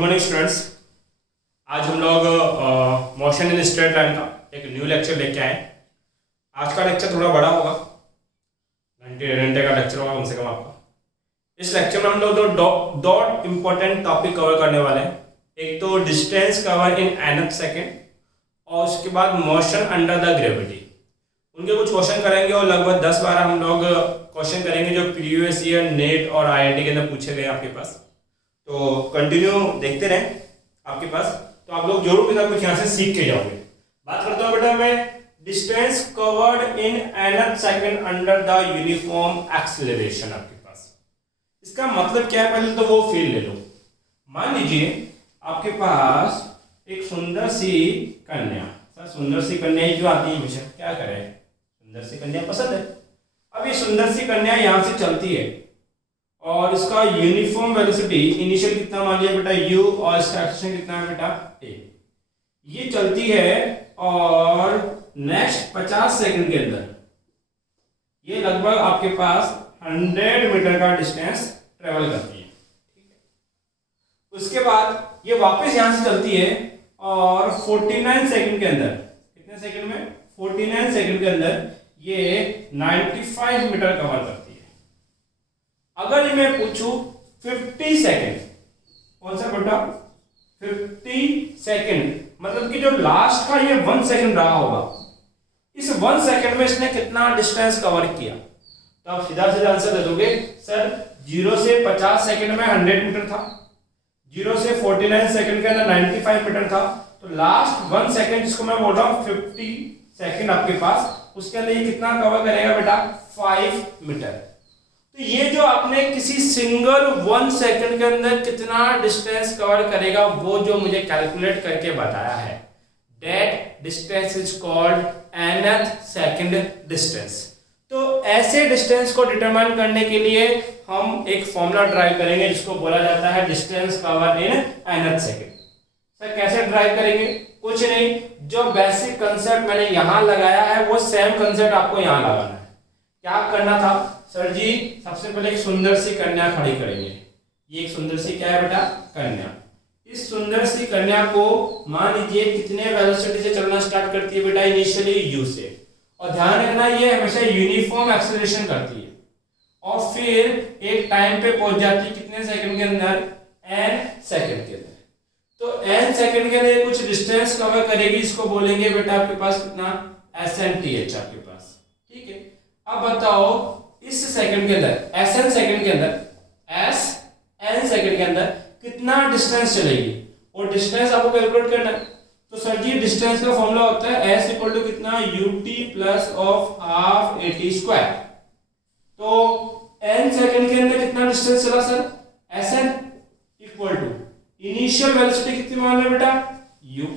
Morning students. आज हम लोग मोशन इन स्ट्रेट लाइन का एक न्यू लेक्चर लेके आए। आज का लेक्चर थोड़ा बड़ा होगा, घंटे का लेक्चर होगा कम से कम आपका। इस लेक्चर में हम लोग दो इम्पोर्टेंट टॉपिक कवर करने वाले हैं। एक तो distance cover in nth second और उसके बाद मोशन अंडर द ग्रेविटी। उनके कुछ क्वेश्चन करेंगे और लगभग 10-12 हम लोग क्वेश्चन करेंगे जो प्रीवियस ईयर नेट और IIT के अंदर पूछे गए आपके पास। तो कंटिन्यू देखते रहें आपके पास, तो आप लोग जरूर कुछ यहाँ से सीख के जाओगे। बात करता हूँ बेटा मैं distance covered in nth second under the uniform acceleration. आपके पास इसका मतलब क्या है, पहले तो वो फील ले लो। मान लीजिए आपके पास एक सुंदर सी कन्या, सर सुंदर सी कन्या ही क्यों आती है हमेशा, क्या करें, सुंदर सी कन्या पसंद है। अब ये सुंदर सी कन्या यहाँ से चलती है और इसका यूनिफॉर्म वेलोसिटी इनिशियल कितना मान लिया बेटा u और इसका एक्सेलरेशन कितना है बेटा a। ये चलती है और नेक्स्ट 50 सेकंड के अंदर ये लगभग आपके पास 100 मीटर का डिस्टेंस ट्रेवल करती है। ठीक है, उसके बाद ये वापस यहां से चलती है और 49 सेकंड के अंदर, कितने सेकंड में, 49 सेकंड के अंदर ये 95 मीटर कवर करती है। अगर मैं पूछूं 50 सेकंड, कौन सा बेटा 50 सेकंड, मतलब कि जो लास्ट का ये 1 सेकंड रहा होगा, इस 1 सेकंड में इसने कितना डिस्टेंस कवर किया, तो आप सीधा सीधा आंसर दे दोगे सर 0 से 50 सेकंड में 100 मीटर था, 0 से 49 सेकंड के अंदर 95 मीटर था, तो लास्ट 1 सेकंड जिसको मैं बोल रहा हूं 50 सेकंड आपके पास, उसके अंदर ये कितना कवर करेगा बेटा 5 मीटर। तो ये जो आपने किसी सिंगल 1 सेकंड के अंदर कितना डिस्टेंस कवर करेगा वो जो मुझे कैलकुलेट करके बताया है, that distance is called nth second distance. तो ऐसे डिस्टेंस को डिटरमाइन करने के लिए हम एक फॉर्मूला ड्राइव करेंगे जिसको बोला जाता है distance cover in nth second. Sir कैसे ड्राइव करेंगे, कुछ नहीं, जो बेसिक कंसेप्ट मैंने यहां लगाया है वो सेम कंसेप्ट आपको यहां लगाना है। क्या करना था सर जी, सबसे पहले एक सुंदर सी कन्या खड़ी करेंगे। ये एक सुंदर सी क्या है बेटा कन्या। इस सुंदर सी कन्या को मान लीजिए कितने वेलोसिटी से चलना स्टार्ट करती है बेटा, इनिशियली u से, और ध्यान रखना ये हमेशा यूनिफॉर्म एक्सेलरेशन करती है और फिर एक टाइम पे पहुंच जाती है कितने सेकंड के अंदर, n सेकंड के अंदर। तो n सेकंड के अंदर कुछ डिस्टेंस कवर करेगी, इसको बोलेंगे बेटा आपके पास कितना SNTH आपके पास। ठीक है, अब बताओ इस सेकंड के अंदर SN सेकंड के अंदर SN सेकंड के अंदर कितना डिस्टेंस चलेगी, और डिस्टेंस आपको कैलकुलेट करना है। तो सर जी डिस्टेंस का फॉर्मूला होता है S इक्वल टू कितना ut plus of half at square. तो n सेकंड के अंदर कितना डिस्टेंस चला sir, SN equal to initial velocity कितनी मान लो बेटा u,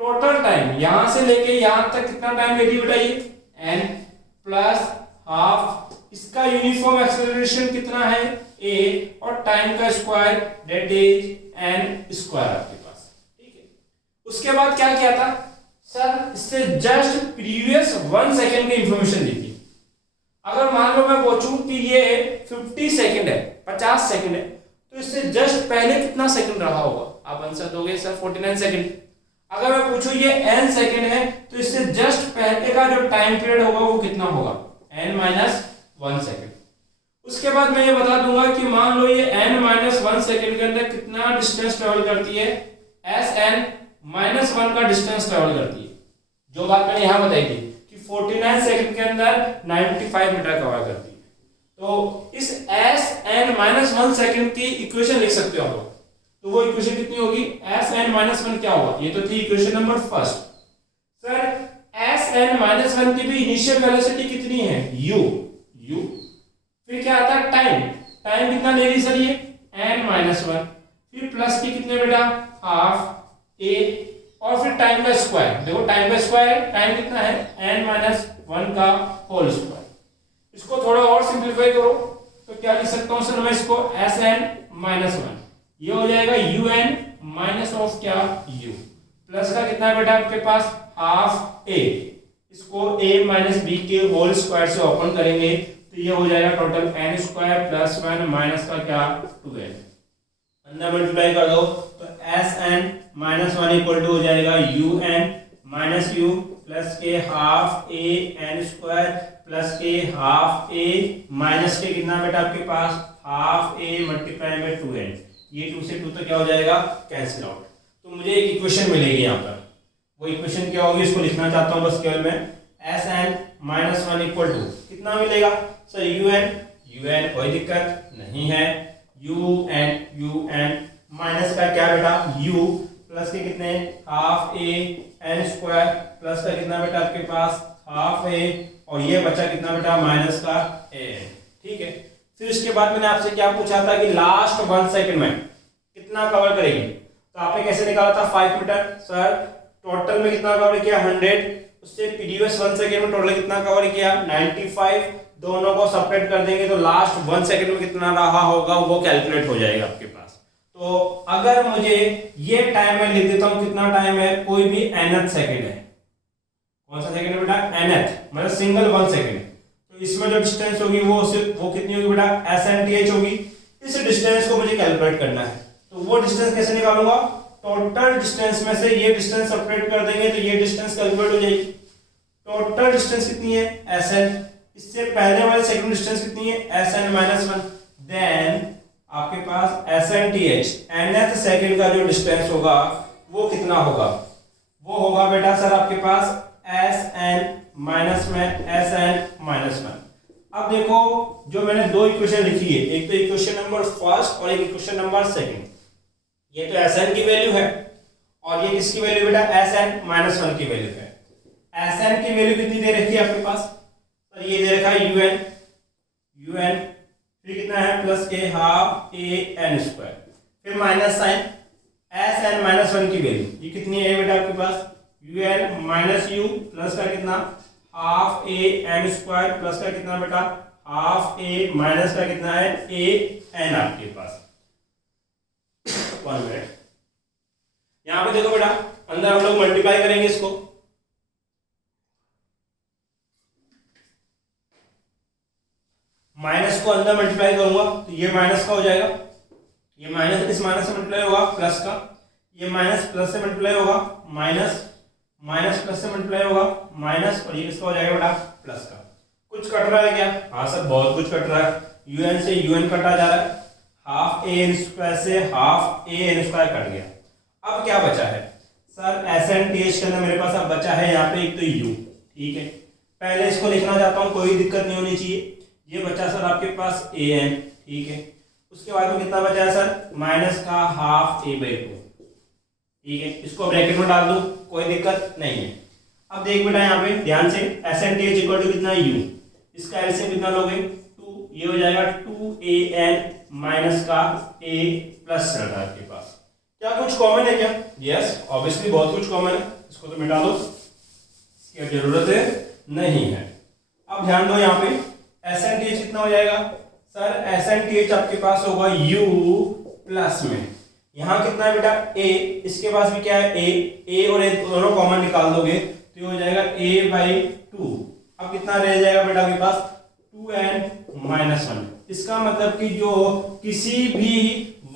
टोटल टाइम यहां से लेके यहां तक कितना टाइम लेगी बेटा ये n प्लस हाफ, इसका यूनिफॉर्म एक्सेलरेशन कितना है a, और टाइम का square that is n square आपके पास। ठीक है, उसके बाद क्या किया था सर, इससे जस्ट प्रीवियस 1 सेकंड की इंफॉर्मेशन दी थी। अगर मान लो मैं पूछूं कि ये 50 सेकंड है, 50 सेकंड है, तो इससे जस्ट पहले कितना सेकंड रहा होगा, आप आंसर दोगे सर 49 सेकंड। अगर मैं पूछूं ये n सेकंड है, तो इससे जस्ट पहले का जो टाइम पीरियड होगा वो कितना होगा, n-1 सेकंड। उसके बाद मैं ये बता दूंगा कि मान लो ये n-1 सेकंड के अंदर कितना डिस्टेंस ट्रेवल करती है, Sn-1 का डिस्टेंस ट्रेवल करती है। जो बात मैंने यहां बताई थी कि 49 सेकंड के अंदर 95 मीटर कवर करती है। तो इस Sn-1 सेकंड की इक्वेशन लिख सकते हो आप लोग। तो वो इक्वेशन कितनी होगी, Sn-1 क्या होगा, ये तो थी equation number first. Sir Sn-1 की भी इनिशियल वेलोसिटी कितनी है u, फिर क्या आता है टाइम कितना ले रही सर ये n-1, फिर प्लस की कितने बेटा हाफ a, और फिर टाइम का स्क्वायर, देखो टाइम का स्क्वायर, टाइम कितना है n-1 का होल स्क्वायर। इसको थोड़ा और सिंपलीफाई करो तो क्या लिख सकता हूं सर मैं इसको Sn-1, ये हो जाएगा un माइनस ऑफ क्या u, प्लस का कितना है बेटा आपके पास हाफ a, इसको a माइनस b के होल स्क्वायर से ओपन करेंगे तो ये हो जाएगा टोटल n² + 1 माइनस का क्या 2n, अंदर मल्टीप्लाई कर दो तो S N minus one equal to हो जाएगा U N minus you plus के half a N square plus के हाफ ए माइनस के कितना बेटा आपके पास हाफ ए मल्टीप्लाई में 2n, ये 2 से 2 तो क्या हो जाएगा कैंसिल आउट। तो मुझे एक इक्वेशन मिलेगी यहाँ पर, वो इक्वेशन क्या होगी इसको लिखना चाहता हूँ बस केवल मैं, S N minus one equal to कितना मिलेगा सर यू एन कोई दिक्कत नहीं है, यू एन माइनस का क्या बेटा u प्लस के कितने half a N square plus का कितना बेटा आपके पास हाफ ए और ये बचा कितना बेटा माइनस का ए एन, ठीक है। फिर इसके बाद मैंने आपसे क्या पूछा था कि लास्ट 1 सेकंड में कितना कवर करेगी, तो आपने कैसे निकाला था 5 मीटर सर, टोटल में कितना कवर किया 100, उससे प्रीवियस 1 सेकंड में टोटल कितना कवर किया 95, दोनों को सेपरेट कर देंगे तो लास्ट 1 सेकंड में कितना रहा होगा वो कैलकुलेट हो जाएगा आपके पास। तो अगर मुझे ये टाइम में लिख देता हूं कितना टाइम है, कोई भी nth सेकंड है, कौन सा सेकंड है बेटा nth मतलब सिंगल 1 सेकंड, तो इसमें जो डिस्टेंस होगी वो कितनी होगी बेटा SNTH होगी। इस डिस्टेंस को मुझे कैलकुलेट करना है, तो वो डिस्टेंस कैसे निकालूंगा, टोटल डिस्टेंस में से ये डिस्टेंस सेपरेट कर देंगे तो ये डिस्टेंस कैलकुलेट हो जाएगी। टोटल डिस्टेंस कितनी है SN, इससे पहले वाले सेकंड डिस्टेंस कितनी है SN माइनस 1, देन आपके पास SNTH nth सेकंड का जो डिस्टेंस होगा वो कितना होगा, वो होगा बेटा सर आपके पास SN माइनस में SN माइनस 1। अब देखो जो मैंने दो इक्वेशन लिखी है, एक तो इक्वेशन नंबर फर्स्ट और एक इक्वेशन नंबर सेकंड, ये तो SN की वैल्यू है और ये किसकी वैल्यू बेटा SN माइनस 1 की वैल्यू है। SN की वैल्यू कितनी दे रखी है आपके पास सर, ये दे रखा है UN फिर कितना है प्लस के हाफ ए एन स्क्वायर, फिर minus sign s N minus 1 की वैल्यू ये कितनी है बेटा आपके पास u N minus you plus का कितना half a N square plus का कितना बेटा हाफ ए माइनस का कितना है ए एन आपके पास। 1 मिनट, यहां पे देखो बेटा अंदर हम लोग मल्टीप्लाई करेंगे इसको, माइनस को अंदर मल्टीप्लाई करूंगा तो ये माइनस का हो जाएगा, ये माइनस इस माइनस से मल्टीप्लाई होगा प्लस का, ये माइनस प्लस से मल्टीप्लाई होगा माइनस, माइनस प्लस से मल्टीप्लाई होगा माइनस और ये किसका हो जाएगा बेटा प्लस का। कुछ कट रहा है क्या, हाँ सर बहुत कुछ कट रहा है, यूएन से यूएन कटा जा रहा है, हाफ ए एन स्क्वायर से half a N square cut गया। अब क्या बचा है सर SNTH के अंदर मेरे पास अब बचा है यहाँ पे एक तो u, ठीक है पहले इसको लिखना चाहता हूँ कोई दिक्कत नहीं होनी चाहिए, ये बचा सर आपके पास an, ठीक है उसके बाद में कितना बचा है सर माइनस का हाफ a बाई 2, ठीक है इसको ब्रैकेट में डाल दूं कोई दिक्कत नहीं है। अब देख बेटा यहाँ पे ध्यान से SNTH इक्वल टू कितना है u, इसका एलसीएम कितना लोगे 2, ये हो जाएगा 2an माइनस का a प्लस रहता है आपके पास। क्या कुछ कॉमन है क्या, यस ऑब्वियसली बहुत कुछ कॉमन है, इसको तो मिटा दो इसकी जरूरत है नहीं है। अब ध्यान दो यहाँ पे SNTH कितना हो जाएगा सर, SNTH आपके पास होगा u प्लस में यहाँ कितना है बेटा a, इसके पास भी क्या है a और a दोनों कॉमन निकाल दोगे तो ये हो जाएगा a बाई 2। अब कितना रह जाएगा बेटा आपके पास 2n माइनस 1। इसका मतलब कि जो किसी भी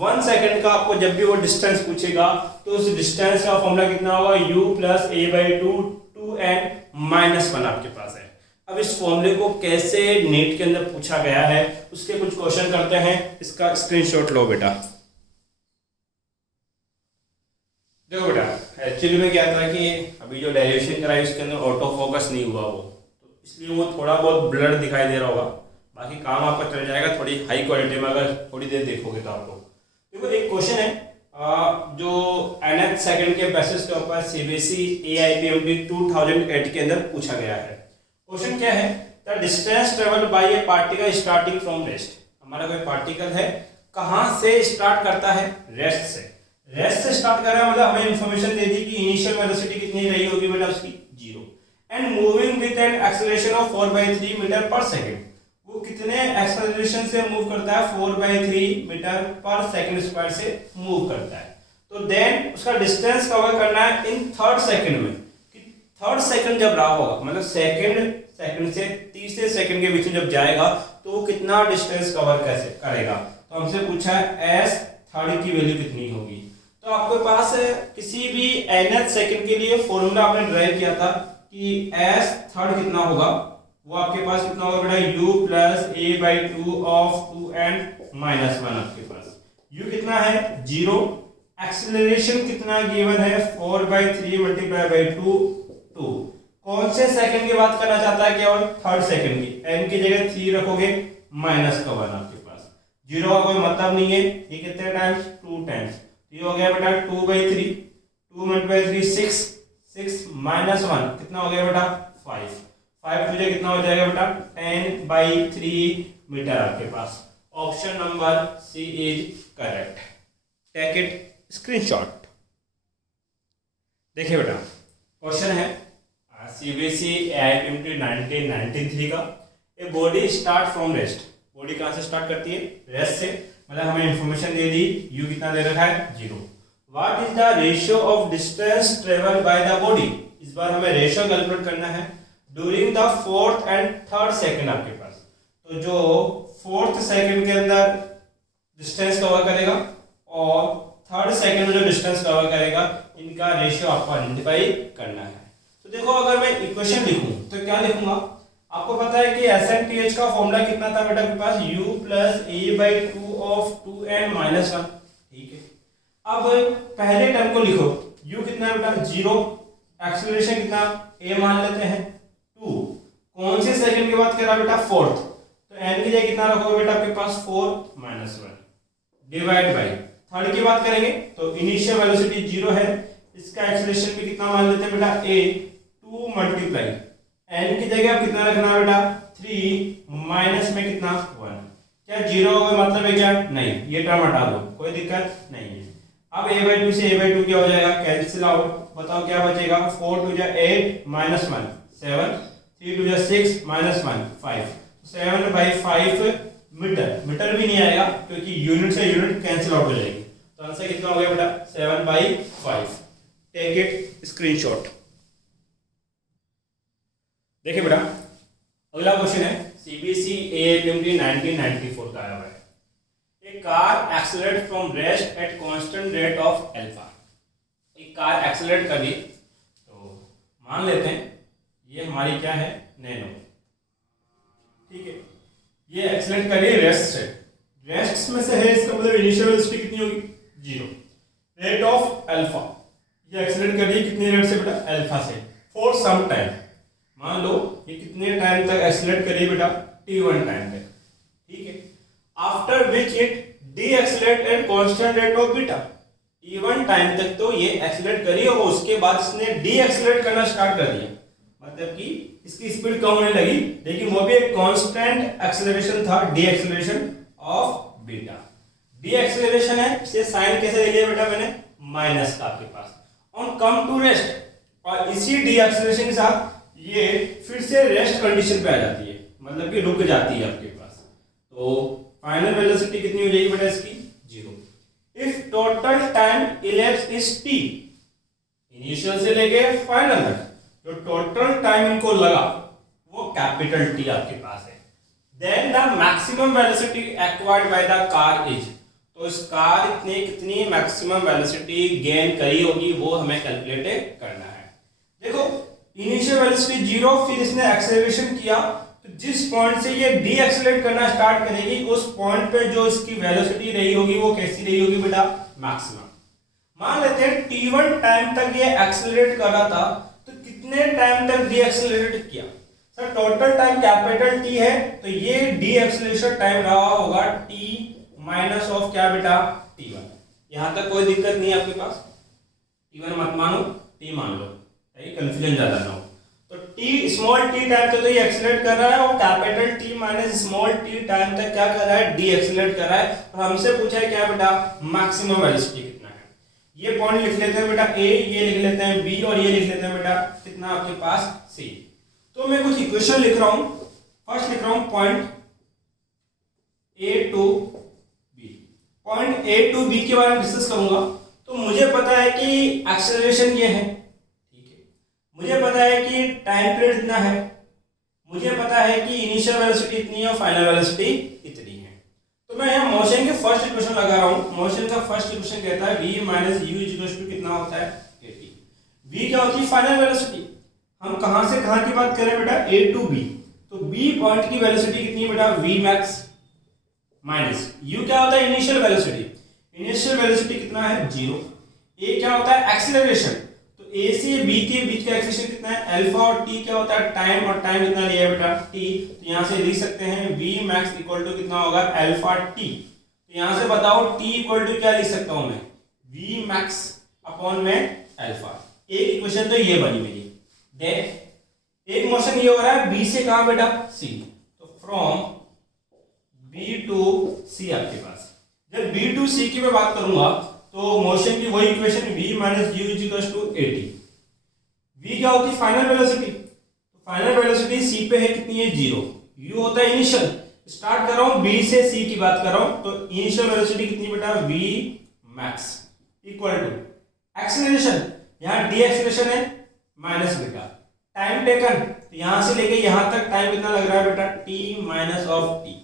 1 सेकंड का आपको जब भी वो डिस्टेंस पूछेगा तो उस डिस्टेंस का फॉर्मूला कितना होगा u plus a by 2 2n minus 1 आपके पास है। अब इस फॉर्मूले को कैसे नेट के अंदर पूछा गया है उसके कुछ क्वेश्चन करते हैं, इसका स्क्रीनशॉट लो बेटा। देखो बेटा एक्चुअली में क्या था कि अभी जो डेरिवेशन कराई उसके अंदर ऑटो फोकस नहीं हुआ वो, तो इसलिए वो थोड़ा बहुत ब्लर दिखाई दे रहा होगा, बाकी काम आपका चल जाएगा थोड़ी हाई क्वालिटी में अगर थोड़ी देर देखोगे तो आपको। देखो एक क्वेश्चन है जो nth सेकंड के बेसिस के ऊपर CBSE AIPMB 2008 के अंदर पूछा गया है। क्वेश्चन क्या है, the distance travelled by A particle starting from rest. हमारा कोई पार्टिकल है कहां से स्टार्ट करता है, रेस्ट से। रेस्ट से स्टार्ट कर रहा है मतलब हमें इंफॉर्मेशन दे दी कि इनिशियल वेलोसिटी कितनी रही होगी बेटा उसकी 0 and moving with an acceleration of 4/3 metre पर सेकंड। वो कितने एक्सेलरेशन से मूव करता है 4/3 मीटर पर सेकंड स्क्वायर से मूव करता है। तो देन उसका डिस्टेंस कवर करना है इन थर्ड सेकंड में, थर्ड सेकंड जब रहा होगा मतलब सेकंड से तीसरे सेकंड के बीच में जब जाएगा तो वो कितना डिस्टेंस कवर कैसे करेगा। तो हमसे पूछा है एस थर्ड की वैल्यू कितनी होगी, तो आपके पास किसी भी nth सेकंड के लिए फॉर्मूला आपने ड्राइव किया था कि s थर्ड कितना होगा, वो आपके पास कितना होगा बेटा u plus A by two of 2n minus 1। आपके पास u कितना है 0, एक्सीलरेशन कितना गिवन है 4/3 मल्टीप्लाई बाई 2 2। कौन से सेकंड की बात करना चाहता है, केवल थर्ड सेकंड की, n की जगह 3 रखोगे माइनस का 1। आपके पास 0 का कोई मतलब नहीं है, ये कितने टाइम्स 2 टाइम्स, ये हो गया बेटा 2/3, 2 मल्टीप्लाई 3 6, 6 माइनस 1 कितना हो गया बेटा 5, 5 तुझे कितना हो जाएगा बेटा 10/3 मीटर। आपके पास option number C is correct, take it screenshot. देखिए बेटा क्वेश्चन है सीबीएसई AIPMT 1993 का, a body start from rest, body कहां से स्टार्ट करती है रेस्ट से, मतलब हमें इंफॉर्मेशन दे दी u कितना दे रखा है 0। What is the ratio of distance travel by the body, इस बार हमें रेशियो कैलकुलेट करना है during the fourth and third second. आपके पास तो जो फोर्थ सेकंड के अंदर डिस्टेंस कवर करेगा और थर्ड सेकंड में जो डिस्टेंस कवर करेगा, इनका रेशियो आपको आइडेंटिफाई करना है। तो देखो अगर मैं इक्वेशन लिखूं तो क्या लिखूंगा, आपको पता है कि SNTH का फॉर्मूला कितना था बेटा आपके पास u plus A by two of 2n minus 1। ठीक है, अब पहले टर्म को लिखो, u कितना है बेटा 0, एक्सीलरेशन कितना a मान लेते हैं 2, कौन से सेकंड की बात कर रहा बेटा फोर्थ, तो n की जगह कितना रखोगे बेटा आपके पास 4 माइनस 1 डिवाइड बाई थर्ड की बात करेंगे तो इनिशियल वेलोसिटी 0 है, इसका एक्सीलरेशन भी कितना मान लेते हैं बेटा a 2 मल्टीप्लाई n की जगह कितना रखना है बेटा 3 माइनस में कितना 1। क्या 0 का मतलब है क्या, नहीं, ये टर्म हटा दो, कोई दिक्कत नहीं है। अब a/2 से a/2 क्या हो जाएगा कैंसिल आउट, बताओ क्या बचेगा 4 2 जा 8 माइनस 1 7, 3 2 जा 6 माइनस 1 5, 7/5 मीटर, मीटर भी नहीं आएगा क्योंकि यूनिट से यूनिट कैंसिल आउट हो जाएगी। तो आंसर कितना हो गया बेटा 7/5, टेक इट स्क्रीनशॉट। देखिए बेटा अगला क्वेश्चन है सीबीएसई AIPMT 1994 का आया हुआ है, a car accelerate from rest at constant rate of alpha. एक कार एक्सेलरेट कर दी, तो मान लेते हैं ये हमारी क्या है नैनो, ठीक है, ये एक्सेलरेट कर रही है रेस्ट से, रेस्ट में से है, इसका मतलब इनिशियल वेलोसिटी कितनी होगी 0, रेट ऑफ अल्फा, ये एक्सेलरेट कर रही है कितने रेट से बेटा अल्फा से, फॉर सम टाइम, मान लो ये कितने टाइम तक एक्सेलरेट करिए बेटा t1 टाइम तक, ठीक है, after which it D accelerate eight constant rate of beta, t1 time तक तो ये एक्सेलरेट करी और उसके बाद इसने डी एक्सेलरेट करना स्टार्ट कर दिया, मतलब कि इसकी स्पीड कम होने लगी, लेकिन वो भी एक कांस्टेंट एक्सेलरेशन था, D acceleration of beta. D acceleration है, इसे साइन कैसे ले लिया बेटा मैंने माइनस का आपके पास, ऑन कम टू रेस्ट, और इसी डी एक्सेलरेशन के साथ ये फिर से रेस्ट कंडीशन पे आ जाती है, मतलब कि रुक जाती है आपके पास, तो फाइनल वेलोसिटी कितनी हो जाएगी बेटा इसकी 0। If total time ellipse is t, initial से लेके फाइनल तक जो टोटल टाइम इनको लगा वो कैपिटल T आपके पास है, then the maximum velocity acquired by the car is, तो इस कार इतनी कितनी मैक्सिमम वेलोसिटी गेन करी होगी वो हमें कैलकुलेट करना है। देखो इनिशियल वेलोसिटी 0, फिर इसने एक्सेलरेशन किया, तो जिस पॉइंट से ये डी एक्सेलरेट करना स्टार्ट करेगी उस पॉइंट पे जो इसकी वेलोसिटी रही होगी वो कैसी रही होगी बेटा मैक्सिमम। मान लेते हैं t1 टाइम तक ये एक्सेलरेट कर रहा था, तो कितने टाइम तक डी एक्सेलरेट किया sir, total time capital T है, तो ये डी एक्सेलरेशन टाइम रहा होगा t माइनस ऑफ क्या बेटा t1। यहां तक कोई दिक्कत नहीं है आपके पास, t1 मत मानो t मान लो, कंफ्यूजन ज्यादा ना हो। तो t स्मॉल t टाइम तक तो ये एक्सेलरेट कर रहा है और capital T minus small t time तक क्या कर रहा है डी एक्सेलरेट कर रहा है, और हमसे पूछा है क्या बेटा मैक्सिमम वेलोसिटी कितना है। ये पॉइंट लिख लेते हैं बेटा A, ये लिख लेते हैं B और ये लिख लेते हैं बेटा कितना आपके पास C। तो मैं कुछ इक्वेशन लिख रहा हूं, फर्स्ट लिख रहा हूं point A to B, point A to B के बारे में डिस्कस करूंगा। तो मुझे पता है कि एक्सेलरेशन ये है, मुझे पता है कि टाइम पीरियड इतना है, मुझे पता है कि इनिशियल वेलोसिटी इतनी है और फाइनल वेलोसिटी इतनी है। तो तो मैं यहाँ मोशन के फर्स्ट इक्वेशन लगा रहा हूँ। मोशन का फर्स्ट इक्वेशन कहता है v minus U equals to कितना होता है 80। v क्या होती है? Final velocity. हम कहाँ से कहाँ की बात करें बेटा? a to b। तो b पॉइंट की वेलोसिटी कितनी है बेटा? v मैक्स माइनस u क्या होता है? Initial velocity. इनिशियल वेलोसिटी कितना है? 0। a क्या होता है? एक्सीलरेशन। तो a से b के बीच का एक्सीलरेशन कितना है? अल्फा। और t क्या होता है? टाइम। और टाइम कितना लिया है बेटा? t। तो यहाँ से लिख सकते हैं v मैक्स इक्वल टू कितना होगा? Alpha t। तो यहाँ से बताओ t इक्वल टू क्या लिख सकता हूँ मैं? v मैक्स अपॉन में अल्फा। एक इक्वेशन तो ये बनी मेरी। देख एक मोशन ये हो रहा है b से कहाँ बेटा? c। तो फ्रॉम b टू c आपके पास। जब b टू c की मैं बात करूंगा तो मोशन की वही equation v minus U equals to 80। v क्या होती है? Final velocity. तो फाइनल वेलोसिटी c पे है कितनी है? 0। u होता है इनिशियल। स्टार्ट कर रहा हूं b से c की बात कर रहा हूं तो इनिशियल वेलोसिटी कितनी बेटा? v max equal to acceleration. यहां d एक्सीलरेशन है माइनस बेटा टाइम टेकन। तो यहां से लेके यहां तक टाइम कितना लग रहा है बेटा? t minus of t।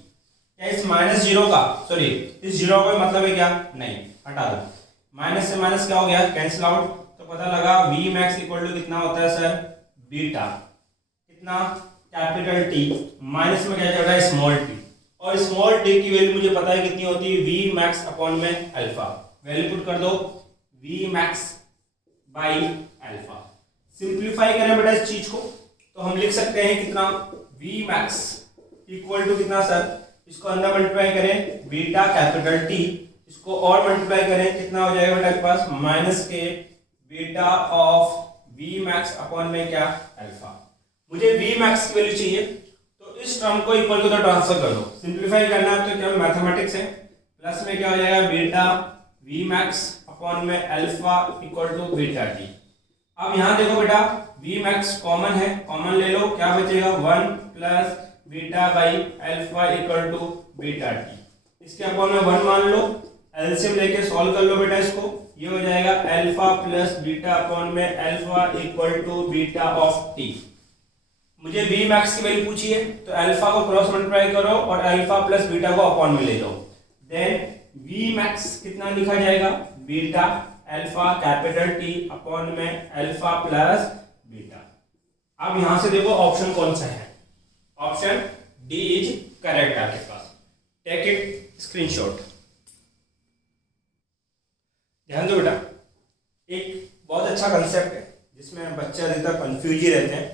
क्या इस माइनस जीरो का, सॉरी इस जीरो का मतलब है क्या? नहीं, हटा दो। माइनस से माइनस क्या हो गया? Cancel out. तो पता लगा v मैक्स इक्वल टू कितना होता है सर? बीटा कितना? कैपिटल T माइनस में क्या चल रहा है? Small t। और स्मॉल t की वैल्यू मुझे पता है कितनी होती है? v मैक्स अपॉन में अल्फा। वैल्यू पुट कर दो v max by alpha. Simplify करें बेटा इस चीज को तो हम लिख सकते हैं कितना? v मैक्स इक्वल टू कितना सर? इसको अंदर मल्टीप्लाई करें बीटा कैपिटल T, इसको और मल्टीप्लाई करें कितना हो जाएगा बेटा आपके पास? माइनस के beta of v max upon में क्या? अल्फा। मुझे v मैक्स की वैल्यू चाहिए तो इस टर्म को इक्वल टू द ट्रांसफर कर दो। सिंप्लीफाई करना है तो क्या मैथमेटिक्स है। प्लस में क्या हो जाएगा? बीटा v मैक्स अपॉन में alpha equal to beta t। अब यहां देखो बेटा v मैक्स कॉमन है, कॉमन ले लो, क्या बचेगा? 1 plus beta by alpha equal to beta T. इसके अपॉन में 1 मान लो, एलसीएम लेके सॉल्व कर लो बेटा इसको। ये हो जाएगा अल्फा प्लस बीटा अपॉन में alpha equal to beta of T. मुझे v मैक्स की वैल्यू पूछी है तो अल्फा को क्रॉस मल्टीप्लाई करो और अल्फा प्लस बीटा को अपॉन में ले लो। देन v मैक्स कितना लिखा जाएगा? Beta alpha capital T upon में अल्फा प्लस बीटा। अब यहां से देखो ऑप्शन कौन सा है? ऑप्शन डी इज करेक्ट आपके पास। Take it screenshot. ध्यान दो बेटा, एक बहुत अच्छा कंसेप्ट है जिसमें बच्चे अधिकतर कंफ्यूज ही रहते हैं।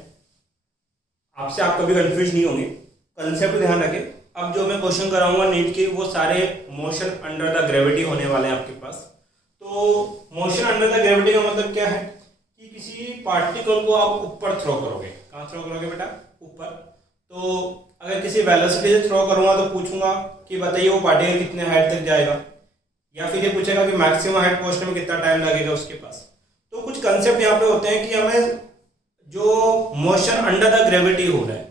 आपसे आप कभी कंफ्यूज नहीं होंगे, कंसेप्ट ध्यान रखें। अब जो मैं क्वेश्चन कराऊंगा नीट के वो सारे मोशन अंडर द ग्रेविटी होने वाले हैं आपके पास। तो मोशन अंडर द ग्रेविटी का मतलब क्या है कि किसी पार्टिकल को आप ऊपर थ्रो करोगे। कहाँ थ्रो करोगे बेटा? ऊपर। तो अगर किसी वेलोसिटी से थ्रो करूंगा तो पूछूंगा कि बताइए वो पार्टिकल कितने हाइट तक जाएगा, या फिर ये पूछेगा कि मैक्सिमम हाइट पहुंचने में कितना टाइम लगेगा उसके पास। तो कुछ कंसेप्ट यहाँ पे होते हैं कि हमें जो मोशन अंडर द ग्रेविटी हो रहा है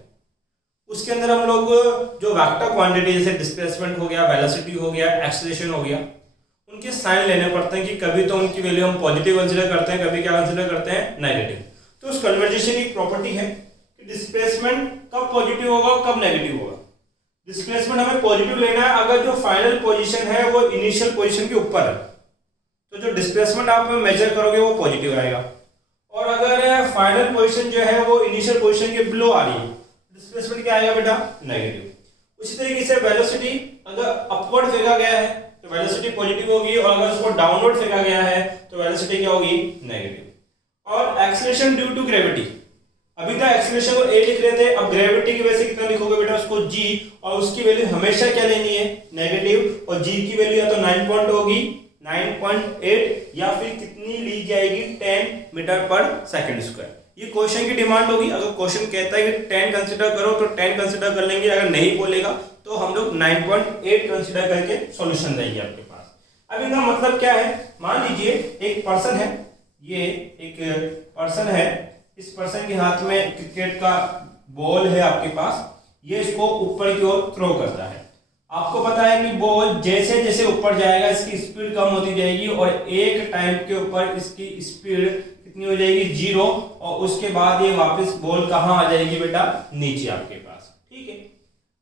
उसके अंदर हम लोग जो वेक्टर क्वांटिटी जैसे डिस्प्लेसमेंट हो गया, वेलोसिटी हो गया, एक्सीलरेशन हो गया, उनके साइन लेने पड़ते हैं कि कभी तो उनकी वैल्यू हम पॉजिटिव कंसिडर करते हैं, कभी क्या कंसिडर करते हैं? नेगेटिव। तो उस कन्वर्जेशन की प्रॉपर्टी है कि डिस्प्लेसमेंट कब पॉजिटिव होगा कब नेगेटिव होगा। डिस्प्लेसमेंट हमें पॉजिटिव लेना है अगर जो फाइनल पोजीशन है वो इनिशियल पोजीशन के ऊपर है, तो जो डिस्प्लेसमेंट आप मेजर करोगे वो पॉजिटिव आएगा। और अगर फाइनल पोजीशन जो है वो इनिशियल पोजीशन के बिलो आ रही है, डिस्प्लेसमेंट क्या आएगा बेटा? नेगेटिव। उसी तरीके से वेलोसिटी अगर अपवर्ड फेंका गया है तो वेलोसिटी पॉजिटिव होगी, और अगर उसको डाउनवर्ड फेंका गया है तो वेलोसिटी क्या होगी? नेगेटिव। और एक्सीलरेशन ड्यू टू ग्रेविटी, अभी तक एक्सीलरेशन को a लिख रहे थे, अब ग्रेविटी की वजह से कितना लिखोगे बेटा? उसको g, और उसकी वैल्यू हमेशा क्या लेनी है? नेगेटिव। और g की वैल्यू या तो 9 पॉइंट होगी 9.8 या फिर कितनी ली जाएगी? 10 मीटर पर सेकंड स्क्वायर। ये क्वेश्चन की डिमांड होगी। अगर क्वेश्चन कहता है कि 10 कंसीडर करो तो 10 कंसीडर कर लेंगे, अगर नहीं बोलेगा तो हम लोग 9.8 कंसीडर करके सॉल्यूशन देंगे आपके पास। अब इनका मतलब क्या है? मान लीजिए एक पर्सन है, ये एक पर्सन है, इस पर्सन के हाथ में क्रिकेट का बॉल है आपके पास, ये इसको ऊपर की ओर थ्रो करता है। आपको पता है कि बॉल जैसे जैसे ऊपर जाएगा इसकी स्पीड कम होती जाएगी, और एक टाइम के ऊपर इसकी स्पीड कितनी हो जाएगी? 0, और उसके बाद ये वापस बॉल कहाँ आ जाएगी बेटा? नीचे आपके पास। ठीक है,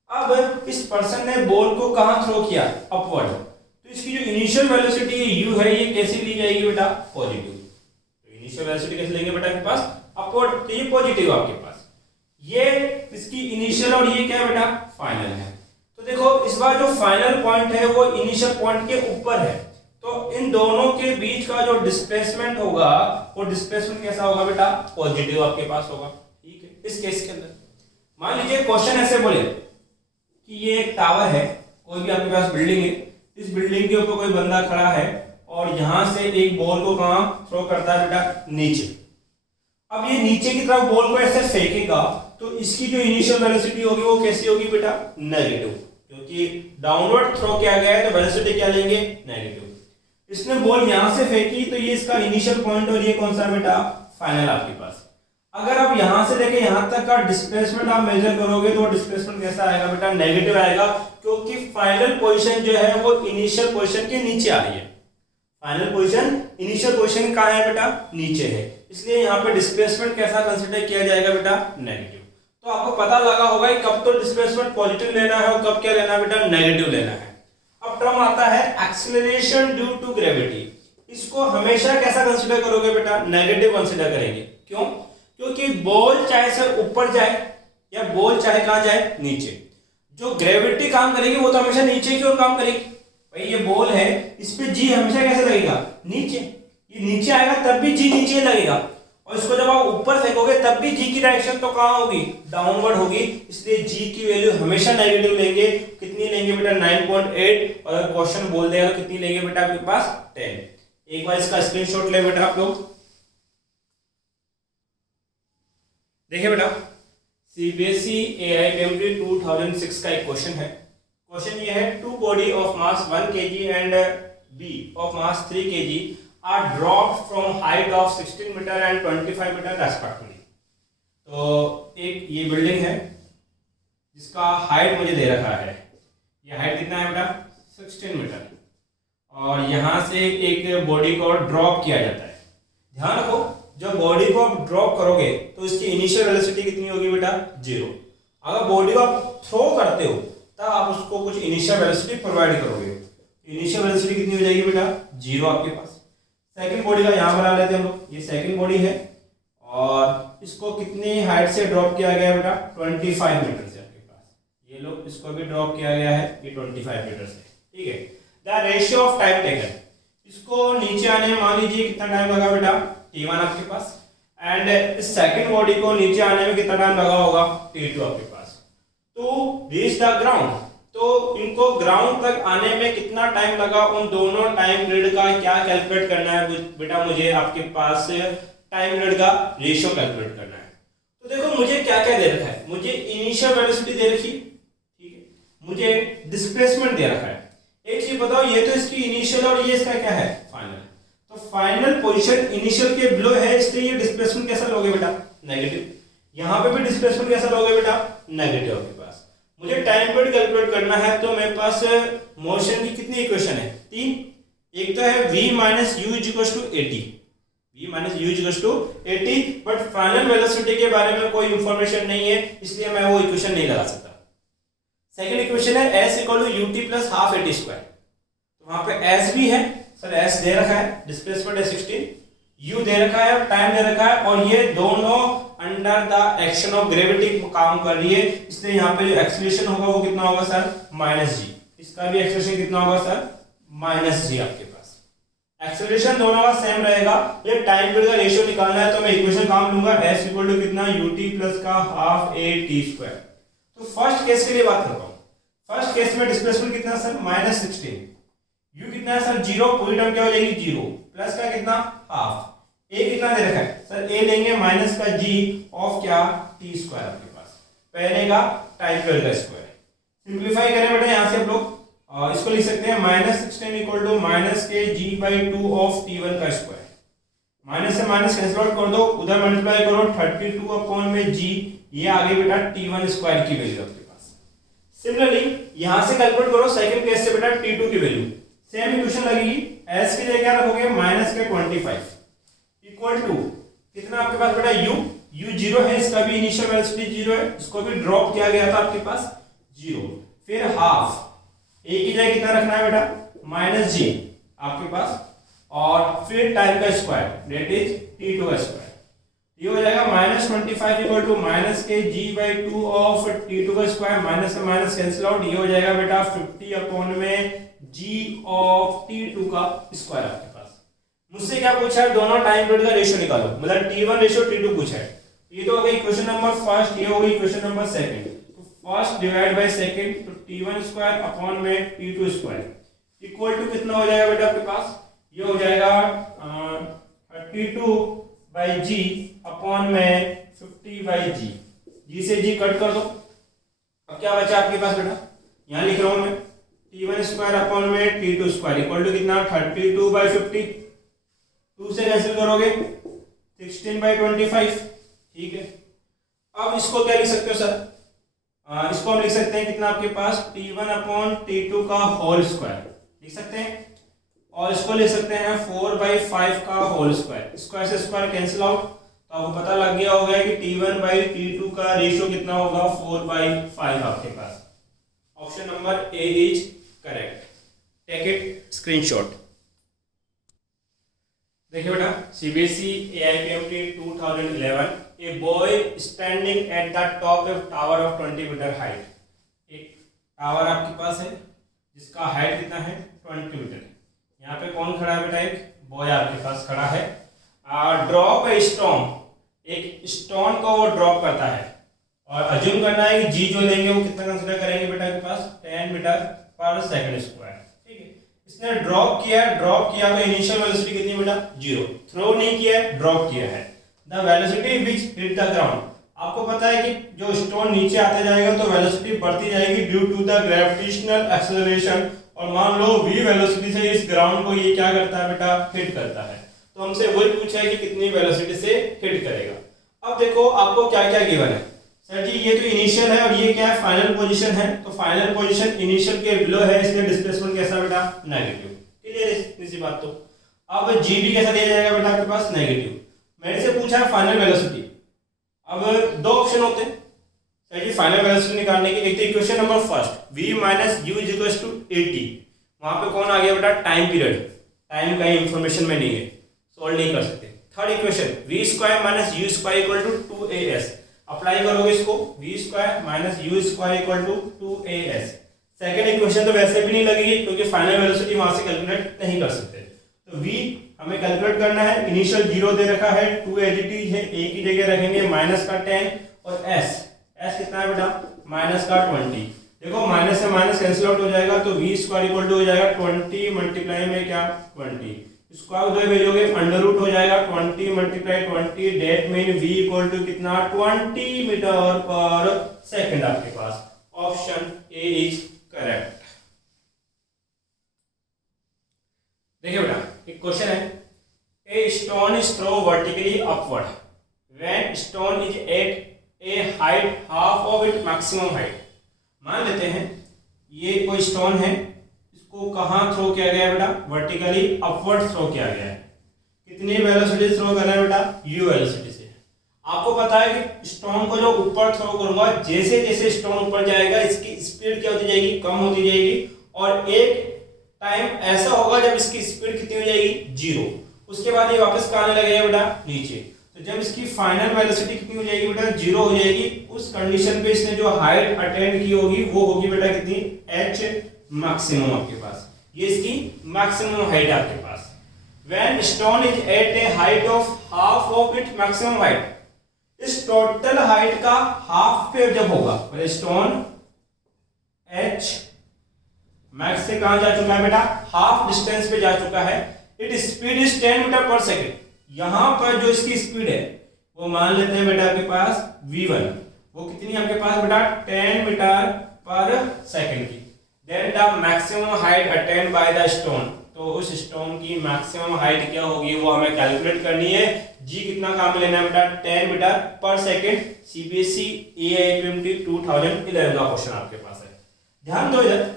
अब इस पर्सन ने बॉल को कहां थ्रो किया, अपवर्ड, तो इसकी जो इनिशियल वेलोसिटी u है ये कैसी ली जाएगी बेटा, पॉजिटिव। तो इनिशियल वेलोसिटी कैसे लेंगे बेटा आपके पास, अपवर्ड, तो ये पॉजिटिव आपके पास, ये इसकी इनिशियल और ये क्या है बेटा, फाइनल है। तो देखो इस बार जो फाइनल पॉइंट है वो इनिशियल पॉइंट के ऊपर है, तो इन दोनों के बीच का जो डिस्प्लेसमेंट होगा वो डिस्प्लेसमेंट कैसा होगा बेटा, पॉजिटिव आपके पास होगा। ठीक है, इस केस के अंदर मान लीजिए क्वेश्चन ऐसे बोले कि ये एक टावर है, कोई भी आपके पास बिल्डिंग है, इस बिल्डिंग के ऊपर कोई बंदा खड़ा है और यहां से एक बॉल को कहां थ्रो करता है बेटा, नीचे। अब ये नीचे की तरफ बॉल को ऐसे फेंकेगा तो इसकी जो इनिशियल वेलोसिटी होगी वो कैसी होगी बेटा, नेगेटिव, क्योंकि डाउनवर्ड थ्रो किया गया है तो वेलोसिटी क्या लेंगे, नेगेटिव। इसने बॉल यहां से फेंकी तो ये इसका इनिशियल पॉइंट और ये कौन सा बेटा, फाइनल आपके पास। अगर आप यहां से लेके यहां तक का डिस्प्लेसमेंट आप मेजर करोगे तो डिस्प्लेसमेंट कैसा आएगा बेटा, नेगेटिव आएगा, क्योंकि फाइनल पोजीशन जो है वो इनिशियल पोजीशन के नीचे आ रही है। फाइनल पोजीशन इनिशियल पोजीशन कहां है बेटा, नीचे है, इसलिए यहाँ पे डिस्प्लेसमेंट कैसा कंसीडर किया जाएगा बेटा, नेगेटिव। तो आपको पता लगा होगा कि कब तो डिस्प्लेसमेंट पॉजिटिव लेना है और कब क्या लेना है बेटा, नेगेटिव लेना है। अब टर्म आता है एक्सीलरेशन ड्यू टू ग्रेविटी, इसको हमेशा कैसा कंसीडर करोगे बेटा, नेगेटिव कंसीडर करेंगे। क्यों, क्योंकि बॉल चाहे से ऊपर जाए या बॉल चाहे कहां जाए, नीचे, जो ग्रेविटी काम करेगी वो तो हमेशा नीचे की ओर काम करेगी। भाई ये बॉल है, इस पे जी हमेशा कैसे लगेगा, नीचे, ये नीचे आएगा तब भी जी नीचे लगेगा, और इसको जब आप ऊपर फेंकोगे तब भी जी की डायरेक्शन तो कहां होगी, डाउनवर्ड होगी, इसलिए जी की वैल्यू हमेशा नेगेटिव लेंगे। कितनी लेंगे बेटा, 9.8, और क्वेश्चन बोल देगा तो कितनी लेंगे बेटा आपके पास, 10। एक बार इसका स्क्रीनशॉट ले बेटा आप लोग, देखिए बेटा सीबीएसई एआई पेमरी 2006 का एक क्वेश्चन है। क्वेश्चन ये है, two body of mass 1 kg and B of mass 3 kg are dropped from height of 16 metre and 25 metre respectively. तो एक ये बिल्डिंग है जिसका हाइट मुझे दे रखा है, ये हाइट कितना है बेटा, 16 मीटर, और यहां से एक बॉडी को ड्रॉप किया जाता है। ध्यान रखो, जब बॉडी को आप ड्रॉप करोगे तो इसकी इनिशियल वेलोसिटी कितनी होगी बेटा, 0। अगर बॉडी को आप थ्रो करते हो तब आप उसको कुछ इनिशियल वेलोसिटी प्रोवाइड करोगे, इनिशियल वेलोसिटी कितनी हो जाएगी बेटा, 0 आपके पास। सेकंड बॉडी का यहां बना लेते हैं हम लोग, ये सेकंड बॉडी है और इसको कितनी हाइट से ड्रॉप किया गया है बेटा, 25 मीटर से आपके पास। ये लो, इसको भी ड्रॉप किया गया है ये 25 मीटर से। ठीक है, the ratio of time taken, इसको नीचे आने में मान लीजिए कितना टाइम लगा बेटा, T1 आपके पास, एंड इस सेकंड बॉडी को नीचे आने में कितना टाइम लगा होगा, T2 आपके पास। टू रीच द ग्राउंड, तो इनको ग्राउंड तक आने में कितना टाइम लगा, उन दोनों टाइम पीरियड का क्या कैलकुलेट करना है बेटा, मुझे आपके पास टाइम पीरियड का रेशियो कैलकुलेट करना है। तो देखो मुझे क्या क्या दे रखा है, मुझे इनिशियल वेलोसिटी दे रखी, ठीक है, मुझे डिस्प्लेसमेंट दे रखा है। एक चीज बताओ, ये तो इसकी इनिशियल और ये इसका क्या है, फाइनल। तो फाइनल पोजीशन इनिशियल के बिलो है, इसलिए ये डिस्प्लेसमेंट कैसा लोगे बेटा, नेगेटिव। यहां पे भी डिस्प्लेसमेंट कैसा लोगे बेटा, नेगेटिव आपके पास। मुझे टाइम पीरियड कैलकुलेट करना है, तो मेरे पास मोशन की कितनी इक्वेशन है, 3। एक तो है v minus U is equal to 80, v minus U is equal to 80, but final velocity के बारे में कोई इंफॉर्मेशन नहीं है, इसलिए मैं वो इक्वेशन नहीं लगा सकता। सेकंड इक्वेशन है s equal to ut plus half at square, तो वहां पे s भी है, सर s दे रखा है, डिस्प्लेसमेंट है 16, u दे रखा है, टाइम दे रखा है, और ये दोनों under the action of gravity काम कर रही है, इसलिए यहाँ पे जो एक्सीलरेशन होगा वो कितना होगा सर, माइनस जी। इसका भी एक्सीलरेशन कितना होगा सर, माइनस जी आपके पास। एक्सीलरेशन दोनों का सेम रहेगा। ये टाइम पीरियड का रेशियो निकालना है, तो मैं इक्वेशन काम लूंगा, s इक्वल टू कितना, ut प्लस का हाफ at स्क्वायर। तो फर्स्ट केस के लिए बात करता हूँ, फर्स्ट केस में डिस्प्लेसमेंट कितना सर, माइनस 16, u कितना है सर, 0, पूरी टर्म क्या हो जाएगी 0, प्लस का कितना, हाफ, a कितना दे रखा है सर, a लेंगे माइनस का g ऑफ क्या, t स्क्वायर आपके पास, पहले का टाइम पीरियड का स्क्वायर। सिंपलीफाई करें बेटा, यहां से आप लोग इसको लिख सकते हैं माइनस 16 इक्वल टू माइनस के g/2 ऑफ t1 का स्क्वायर। माइनस से माइनस कैंसिल आउट कर दो, उधर मल्टीप्लाई करो 32 अपॉन में g, ये आगे बेटा t1 स्क्वायर की वैल्यू आपके पास। सिमिलरली यहां से कैलकुलेट करो सेकंड केस से बेटा t2 की वैल्यू, सेम इक्वेशन लगेगी, s की जगह क्या रखोगे, माइनस के 25 इक्वल टू कितना आपके पास बेटा u 0 है, इसका भी इनिशियल वेलोसिटी 0 है, इसको भी ड्रॉप किया गया था आपके पास, 0, फिर हाफ, ए की जगह कितना रखना है बेटा माइनस जी आपके पास, और फिर टाइम का स्क्वायर डेट इज t2 का स्क्वायर, ये हो जाएगा -25 इक्वल टू माइनस के जी बाई 2 ऑफ t2 का स्क्वायर, माइनस से माइनस कैंसिल आउट, ये हो जाएगा बेटा 50 अपॉन में g ऑफ t2 का स्क्वायर आपके पास। मुझसे क्या पूछा है, दोनों टाइम पीरियड का रेशियो निकालो, मतलब t1 रेशियो t2 पूछा है। ये तो हो गई क्वेश्चन नंबर फर्स्ट, ये हो गई क्वेश्चन नंबर सेकंड। तो फर्स्ट डिवाइड बाय सेकंड, तो t1 स्क्वायर अपॉन में t2 स्क्वायर इक्वल टू कितना हो जाएगा बेटा आपके पास, ये हो जाएगा 32 बाई जी अपॉन में 50 बाई जी, जी से जी कट कर दो। अब क्या बचा आपके पास बेटा, यहां लिख रहा हूं मैं t1 स्क्वायर अपॉन में t2 स्क्वायर इक्वल टू कितना 32 बाई 50, 2 से कैंसिल करोगे 16 बाई 25, ठीक है। अब इसको क्या लिख सकते हो सर, इसको हम लिख सकते हैं कितना आपके पास t1 अपॉन t2 का होल स्क्वायर लिख सकते हैं, और इसको लिख सकते हैं 4/5 का होल स्क्वायर, स्क्वायर से स्क्वायर कैंसिल आउट, तो आपको पता लग गया होगा कि t1 बाई t2 का रेशियो कितना होगा 4/5 आपके पास। Option number A is correct, take it screenshot. देखिए बेटा, CBSE AIPMT 2011, a boy standing at the top of tower of 20 metre height, एक टावर आपके पास है जिसका हाइट कितना है 20 मीटर। यहाँ पे कौन खड़ा है बेटा, एक बॉय आपके पास खड़ा है। ड्रॉप ए स्टोन, एक स्टोन को वो ड्रॉप करता है, और अज्यूम करना है कि जी जो लेंगे वो कितना कंसीडर करेंगे बेटा के पास 10 मीटर पर सेकंड स्क्वायर, ठीक है। इसने ड्रॉप किया तो इनिशियल वेलोसिटी कितनी बेटा 0, थ्रो नहीं किया है, ड्रॉप किया है। The velocity which hit the ground, आपको पता है कि जो स्टोन नीचे आते जाएगा तो वेलोसिटी बढ़ती जाएगी due to the gravitational acceleration, और मान लो v वेलोसिटी से इस ग्राउंड को ये क्या करता है बेटा हिट करता है, तो हमसे वही पूछा है कि कितनी वेलोसिटी से हिट करेगा। अब देखो आपको क्या क्या गिवन है, सर जी ये तो इनिशियल है और ये क्या है फाइनल पोजीशन है, तो फाइनल पोजीशन इनिशियल के बिलो है, इसलिए डिस्प्लेसमेंट कैसा बेटा नेगेटिव, क्लियर है इसी बात। तो अब g भी कैसा दिया जाएगा बेटा आपके पास नेगेटिव। मेरे से पूछा है फाइनल वेलोसिटी, अब दो ऑप्शन होते हैं सर जी फाइनल वेलोसिटी निकालने के, एक तो equation number first v minus U is equal to 80, वहां पे कौन आ गया बेटा टाइम पीरियड, टाइम का इंफॉर्मेशन में नहीं है, सॉल्व नहीं कर सकते। Third equation v square minus U square equal to 2as, apply करोगे इसको v square minus U square equal to 2as। Second equation तो वैसे भी नहीं लगेगी क्योंकि फाइनल वेलोसिटी वहां से कैलकुलेट नहीं कर सकते, तो v हमें कैलकुलेट करना है, इनिशियल 0 दे रखा है, 2 एज इट इज है, a की जगह रखेंगे माइनस का 10, और s कितना है बेटा माइनस का 20। देखो माइनस से माइनस कैंसिल आउट हो जाएगा, तो v स्क्वायर इक्वल टू हो जाएगा 20 मल्टीप्लाई में क्या 20, स्क्वायर उधर भेजोगे अंडर रूट हो जाएगा 20 multiply 20, that mean v equal to कितना 20 मीटर पर सेकंड आपके पास। Option A is correct. देखिए बेटा एक क्वेश्चन है, a stone is throw vertically upward when stone is at a height half of it maximum height. मान लेते हैं ये कोई स्टोन है, इसको कहाँ थ्रो किया गया है बेटा वर्टिकली अपवर्ड थ्रो किया गया है, कितनी वेलोसिटी थ्रो करना है बेटा u वेलोसिटी से। आपको पता है कि स्टोन को जो ऊपर थ्रो करूंगा, जैसे जैसे स्टोन ऊपर जाएगा इसकी स्पीड क्या होती जाएगी कम होती जाएगी, और एक टाइम ऐसा होगा जब इसकी स्पीड कितनी हो जाएगी 0, उसके बाद ये वापस कहाँ आने लगेगा बेटा नीचे, तो जब इसकी फाइनल वेलोसिटी कितनी हो जाएगी बेटा 0 हो जाएगी, उस कंडीशन पे इसने जो हाइट अटेंड की होगी वो होगी बेटा कितनी h मैक्सिमम आपके पास, ये इसकी मैक्सिमम हाइट आपके पास। When stone is at a height of half of it maximum height, इस टोटल हाइट का हाफ पे जब होगा, मतलब स्टोन h मैक्स से कहां जा चुका है बेटा हाफ डिस्टेंस पे जा चुका है, it speed is 10 metre per second, यहां पर जो इसकी स्पीड है वो मान लेते हैं बेटा आपके पास v1, वो कितनी आपके पास बेटा 10 मीटर पर सेकेंड की। Then the maximum height attained by the stone, तो उस स्टोन की मैक्सिमम हाइट क्या होगी वो हमें कैलकुलेट करनी है। जी कितना काम में लेना है बेटा 10 metre per second, CBSE AIPMT 2011 का क्वेश्चन आपके पास है। ध्यान दो इधर,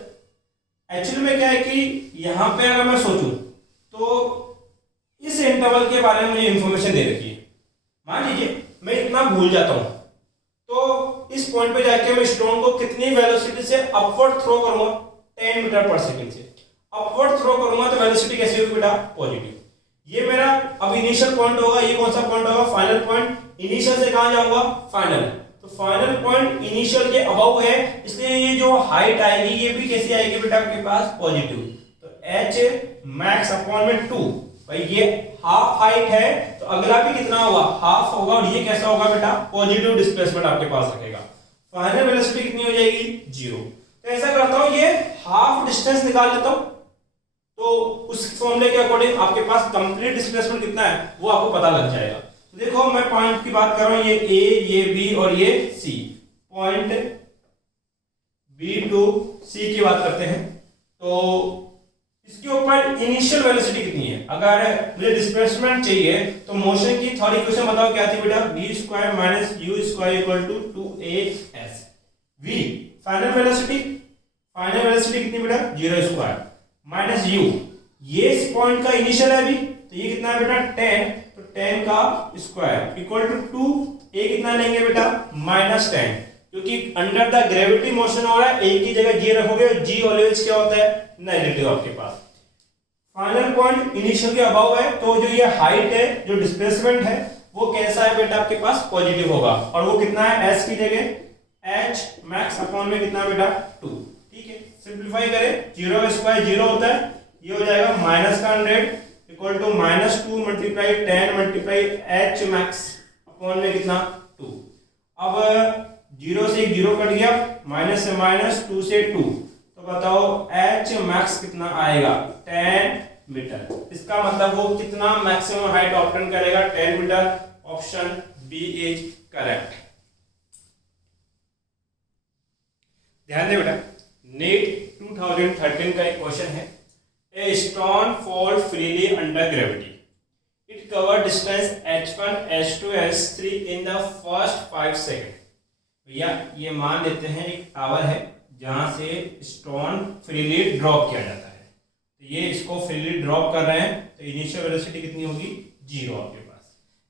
एक्चुअली में क्या है कि यहाँ पे अगर मैं सोचूं तो इस इंटरवल के बारे में मुझे इंफॉर्मेशन दे रखी है, मान लीजिए मैं इतना भूल जाता हूं, तो इस पॉइंट पे जाके मैं स्टोन को कितनी वेलोसिटी से अपवर्ड थ्रो करूंगा, 10 मीटर पर सेकंड से अपवर्ड थ्रो करूंगा तो वेलोसिटी कैसी होगी बेटा, पॉजिटिव। ये मेरा अब इनिशियल पॉइंट होगा, ये कौन सा पॉइंट होगा, फाइनल पॉइंट। इनिशियल से कहां जाऊंगा, फाइनल। तो फाइनल पॉइंट इनिशियल के अबव है, इसलिए ये जो हाइट आएगी ये भी कैसी आएगी बेटा आपके पास, पॉजिटिव। तो h मैक्स अपॉन में 2, भाई ये हाफ हाइट है तो अगला भी कितना होगा, हाफ होगा, और ये कैसा होगा बेटा, पॉजिटिव डिस्प्लेसमेंट आपके पास रखेगा। फाइनल वेलोसिटी कितनी हो जाएगी, 0। तो ऐसा करता हूं, ये हाफ डिस्टेंस निकाल लेता हूं, तो उस फॉर्मूले के अकॉर्डिंग आपके पास कंप्लीट डिस्प्लेसमेंट कितना है वो आपको पता लग जाएगा। तो देखो मैं पॉइंट की बात कर रहा हूं, ये ए, ये बी और ये सी, पॉइंट बी टू सी की बात करते हैं। तो इसके ऊपर इनिशियल वेलोसिटी कितनी है, अगर मुझे डिस्प्लेसमेंट चाहिए तो मोशन की थर्ड इक्वेशन बताओ क्या थी बेटा, v square minus u square equal to 2as। v final velocity कितनी बेटा, 0 स्क्वायर माइनस u, ये इस पॉइंट का इनिशियल है अभी, तो ये कितना है बेटा 10, तो 10 का स्क्वायर इक्वल टू 2, a कितना लेंगे बेटा माइनस 10, क्योंकि अंडर द ग्रेविटी मोशन हो रहा है, a की जगह g रखोगे, g ऑलवेज क्या होता है, नेगेटिव आपके पास। फाइनल पॉइंट इनिशियल के अबव है, तो जो ये हाइट है, जो डिस्प्लेसमेंट है वो कैसा है बेटा आपके पास, पॉजिटिव होगा, और वो कितना है, s की जगह h मैक्स अपॉन में कितना बेटा 2। ठीक है, सिंप्लीफाई करें, 0 का स्क्वायर 0 होता है, ये हो जाएगा माइनस का 100 equal to minus 2 multiply 10 multiply h max upon में कितना 2। अब 0 से 0 कट गया, माइनस से माइनस, 2 से 2, तो बताओ h मैक्स कितना आएगा, 10 मीटर। इसका मतलब वो कितना मैक्सिमम हाइट ऑब्टेन करेगा, 10 metre. Option B is correct. ध्यान दे बेटा, नीट 2013 का एक क्वेश्चन है, a stone fall freely under gravity, it cover distance h1 h2 h3 in the first 5 second. भैया ये मान लेते हैं एक टावर है जहां से स्टोन फ्रीली ड्रॉप किया जाता है, तो ये इसको फ्रीली ड्रॉप कर रहे हैं, तो इनिशियल वेलोसिटी कितनी होगी, 0 आपके पास।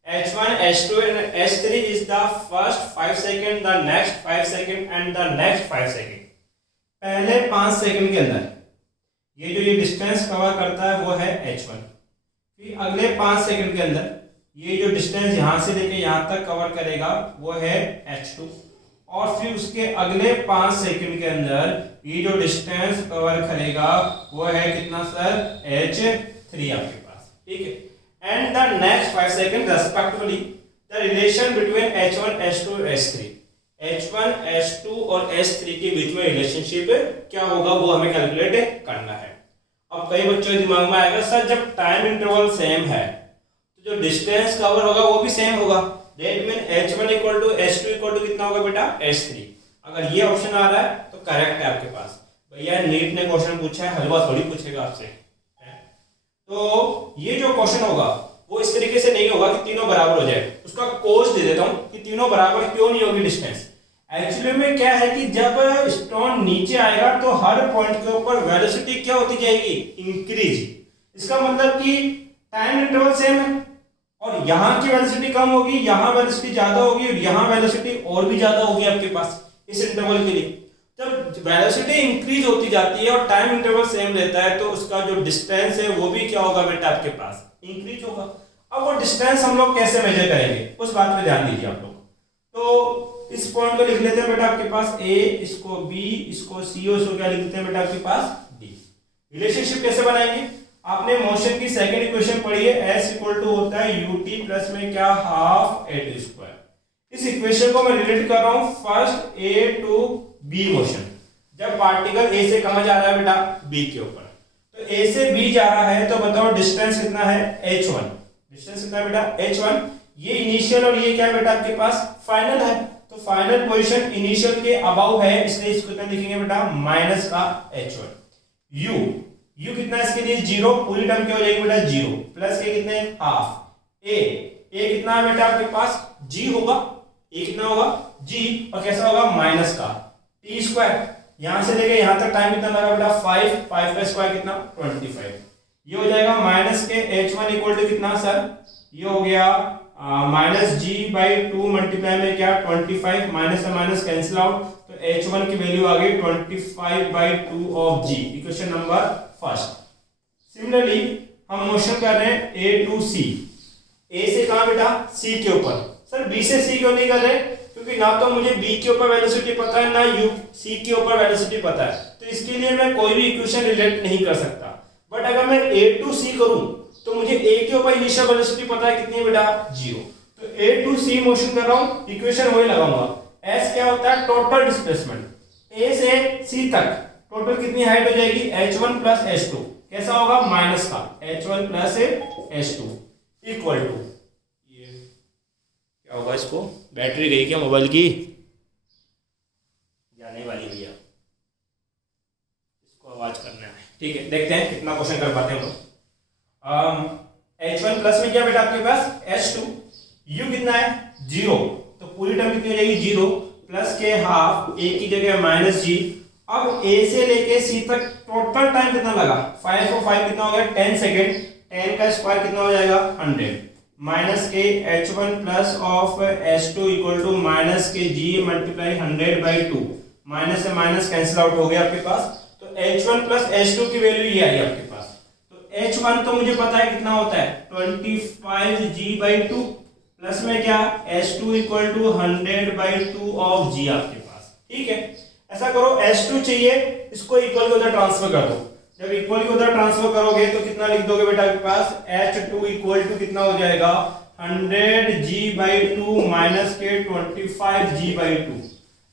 h1 h2 and h3 is the first 5 second, the next 5 second and the next 5 second. पहले 5 सेकंड के अंदर ये जो ये डिस्टेंस कवर करता है वो है h1, फिर अगले 5 सेकंड के अंदर ये जो डिस्टेंस यहां से लेके यहां तक कवर करेगा वो है h2, और फिर उसके अगले 5 सेकंड के अंदर ये जो डिस्टेंस कवर करेगा वो है कितना सर, h3 आपके पास। ठीक है, and the next 5 second respectively the relation between h1 h2 h3, h1 h2 और h3 के बीच में रिलेशनशिप क्या होगा वो हमें कैलकुलेट करना है। अब कई बच्चों के दिमाग में आएगा सर जब टाइम इंटरवल सेम है तो जो डिस्टेंस कवर होगा वो भी सेम होगा, that mean h1 equal to h2 equal to कितना होगा बेटा, h3। अगर ये ऑप्शन आ रहा है तो करेक्ट है आपके पास। भैया नीट ने क्वेश्चन पूछा है, हलवा थोड़ी पूछेगा आपसे। तो ये जो क्वेश्चन होगा वो इस तरीके से नहीं होगा कि तीनों बराबर हो जाए, उसका कोस दे देता हूं कि तीनों बराबर क्यों नहीं होगी डिस्टेंस। एक्चुअली में क्या है कि जब स्टोन नीचे आएगा तो हर पॉइंट के ऊपर वेलोसिटी क्या होती जाएगी, इंक्रीज। इसका मतलब कि टाइम इंटरवल सेम है और यहाँ की वेलोसिटी कम होगी, यहाँ वेलोसिटी ज्यादा होगी और यहाँ वेलोसिटी और भी ज्यादा होगी आपके पास इस इंटरवल के लिए। जब वेलोसिटी इंक्रीज होती जाती है और टाइम इंटरवल सेम रहता है तो उसका जो डिस्टेंस है वो भी क्या होगा बेटा आपके पास, इंक्रीज होगा। अब वो डिस्टेंस हम लोग कैसे मेजर करेंगे उस बात पे ध्यान दीजिए आप लोग। तो इस पॉइंट को लिख लेते हैं बेटा आपके पास A, इसको B, इसको C और इसको क्या लिख देते हैं बेटा आपके पास D। रिलेशनशिप कैसे बनाएंगे, आपने मोशन की सेकंड इक्वेशन पढ़ी है, S इक्वल टू होता है ut प्लस में क्या हाफ a स्क्वायर। इस इक्वेशन को मैं रिलेट कर रहा हूं first A to B motion. जब पार्टिकल A से कहां जा रहा है बेटा, B के ऊपर, तो A से B जा रहा है तो बताओ डिस्टेंस कितना है, h1। डिस्टेंस कितना है बेटा, h1। ये इनिशियल और ये क्या है बेटा आपके पास, फाइनल है। तो फाइनल पोजीशन इनिशियल के अबव है, इसलिए इसको कितना लिखेंगे बेटा, माइनस का h1। u कितना है इसके लिए 0, पूरी टर्म क्या हो जाएगी बेटा 0, प्लस के कितने हाफ। a कितना है बेटा आपके पास, g होगा, a कितना होगा g, और कैसा होगा माइनस का t स्क्वायर। यहां से लेके यहां तक टाइम कितना लगा बेटा 5 का स्क्वायर कितना 25। ये हो जाएगा माइनस के h1 इक्वल टू कितना सर ये हो गया minus G by two multiply में क्या 25, माइनस से माइनस कैंसिल आउट, तो H1 की वैल्यू आ गई 25/2 of G, equation number first. Similarly हम मोशन कर रहे हैं A टू C, A से कहाँ बेटा C के ऊपर। सर B से C क्यों नहीं कर रहे, क्योंकि ना तो मुझे B के ऊपर वेलोसिटी पता है ना C के ऊपर वेलोसिटी पता है, तो इसके लिए मैं कोई भी इक्वेशन रिलेट नहीं कर सकता। बट अगर मैं A टू C करूं तो मुझे A के ऊपर इनिशियल वेलोसिटी पता है कितनी है बेटा 0, तो A टू C मोशन कर रहा हूं, इक्वेशन वही लगाऊंगा। S क्या होता है टोटल डिस्प्लेसमेंट, A से C तक टोटल कितनी हाइट हो जाएगी H1 प्लस H2, कैसा होगा माइनस का H1 plus H2 equal to, ये क्या होगा, इसको बैटरी गई क्या मोबाइल की, जाने वाली भैया, इसको आवाज करना है। ठीक है, देखते हैं कितना क्वेश्चन कर पाते हैं हम लोग। H1 प्लस में क्या बेटा आपके पास H2, U कितना है 0, तो पूरी टर्म कितनी हो जाएगी 0, प्लस के हाफ A की जगह माइनस जी। अब A से लेके C तक टोटल टाइम कितना लगा 5 और 5 कितना हो गया 10 सेकेंड, 10 का स्क्वायर कितना हो जाएगा 100, माइनस के H1 plus of H2 equal to minus के G मल्टीप्लाई 100/2, माइनस से माइनस कैंसिल आउट हो गया आपके पास, तो H1 प्लस H2 की वैल्यू ये आई आपके पास। तो H1 तो मुझे पता है कितना होता है 25G/2, प्लस में क्या H2 equal to 100/2 of G आपके पास। ठीक है, ऐसा करो H2 चाहिए, इसको इक्वल के उधर ट्रांसफर कर दो, जब इक्वल के उधर ट्रांसफर करोगे तो कितना लिख दोगे बेटा आपके पास H2 इक्वल टू कितना हो जाएगा 100G/2 माइनस के 25G/2,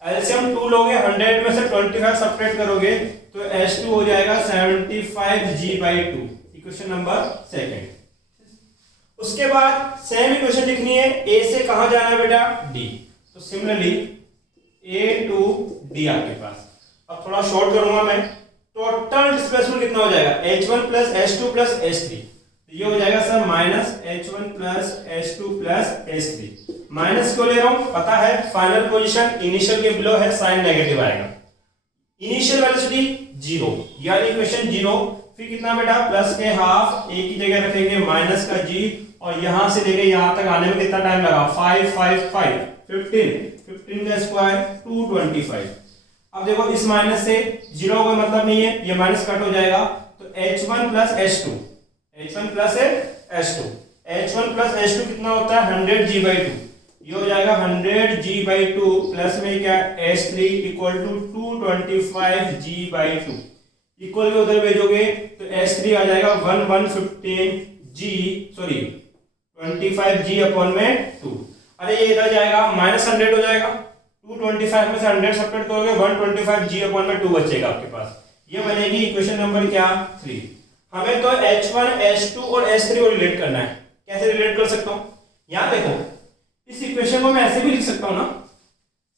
एलसीएम 2 लोगे 100 में से 25 सब्ट्रैक्ट करोगे तो H2 हो जाएगा 75G/2, इक्वेशन नंबर सेकंड। उसके बाद सेम इक्वेशन लिखनी है, A से कहां जाना है बेटा D, तो सिमिलरली A टू D आपके पास। अब थोड़ा शॉर्ट करूंगा मैं, टोटल डिस्प्लेसमेंट कितना हो जाएगा H1 plus H2 plus H3, तो ये हो जाएगा sir minus H1 plus H2 plus H3। Minus क्यों ले रहा हूं, पता है फाइनल पोजीशन इनिशियल के बिलो है, साइन नेगेटिव आएगा, इनिशियल वेलोसिटी 0 यानी इक्वेशन 0, फिर कितना बेटा प्लस के हाफ A की जगह रखेंगे माइनस का G, और यहां से लेके यहां तक आने में कितना टाइम लगा 5 5 5 15 का स्क्वायर 225। अब देखो इस माइनस से 0 कोई मतलब नहीं है, ये माइनस कट हो जाएगा, तो H1 plus H2, H1 plus H2, H1 plus H2 कितना होता है 100G/2, ये हो जाएगा 100G/2 प्लस में क्या H3 equal to 225G/2, equal के उधर भेजोगे तो H3 आ जाएगा 25G/2, अरे ये इधर जाएगा माइनस 100 हो जाएगा, 225 में से 100 सब्ट्रैक्ट करोगे 125G/2 बचेगा आपके पास, ये बनेगी इक्वेशन नंबर क्या 3। हमें तो H1 H2 और H3 को रिलेट करना है, कैसे रिलेट कर सकता हूं, यहां देखो इस इक्वेशन को मैं ऐसे भी लिख सकता हूं ना,